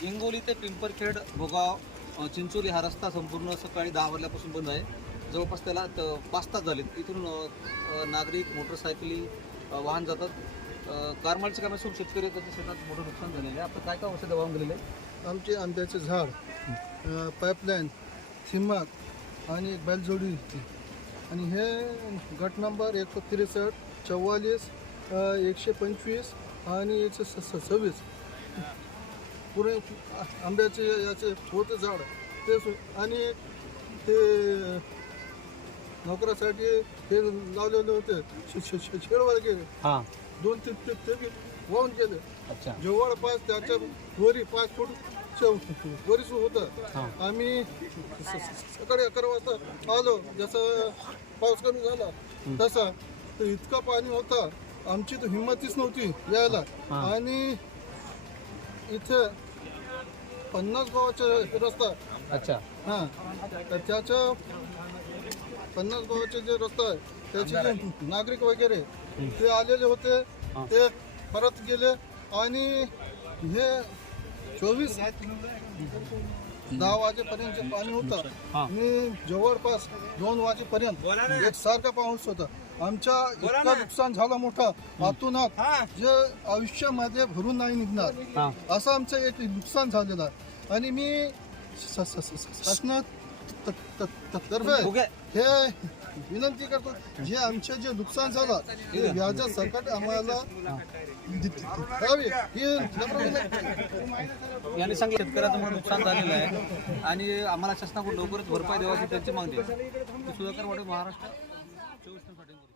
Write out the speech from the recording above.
हिंगोली ते पिंपरखेड भोगाव चिंचोली हा रस्ता संपूर्ण सकाळी दहा वाजल्यापासून बंद आहे. जवळपास त्याला पाच तास झालेत. इथून नागरिक मोटरसायकली वाहन जातात. अ, कारमाळचे कामे शेतकरी त्याच्या शेतात मोठं नुकसान झालेलं आहे. आता काय काय औषधं वाहून गेलेले आहे आमचे आंब्याचे झाड पाईपलाईन थिम्माक आणि एक बैलजोडी होती. आणि हे गट नंबर एकशे त्रेसष्ट चव्वालीस एकशे पंचवीस आणि एकशे स- स- सव्वीस. पुरे आंब्याचे याचे होते झाड ते आणि ते नोकरासाठी हे लावलेले होते शेडवर गेले. हां. दोन तीन ते ते बी वाहून गेले. अच्छा. जवळपास त्याच्या वरी पाच फूट वरीच होतं. आम्ही सकाळी अकरा वाजता आलो. जसं पाऊस कमी झाला तसा तर इतका पाणी होता. आमची तर हिंमतीच नव्हती यायला. आणि इथे पन्नास गावाचा रस्ता अच्छा. हां. तर त्याचं पन्नास गावाचे जे रस्ता आहे त्याचे जे नागरिक वगैरे ते आलेले होते. ते परत गेले आणि हे चोवीस दहा वाजेपर्यंत पाणी हा. होतं आणि जवळपास दोन वाजेपर्यंत एक सारखा पाऊस होता. आमच्या इतकं नुकसान झालं मोठं. आतूनात जे आयुष्यामध्ये भरून नाही निघणार. असं आमचं एक नुकसान झालेलं आहे. आणि मी शासनात तर्फे. हे विनंती करतो जे आमचे जे नुकसान झालं ते व्याजा सकट आम्हाला यांनी सांगितलं शेतकऱ्याचं मोठं नुकसान झालेलं आहे. आणि आम्हाला शासनाकडून लवकरच भरपाई देवाची त्यांची मागणी सुधाकर वाटे महाराष्ट्र. চৌবিশ নম্বর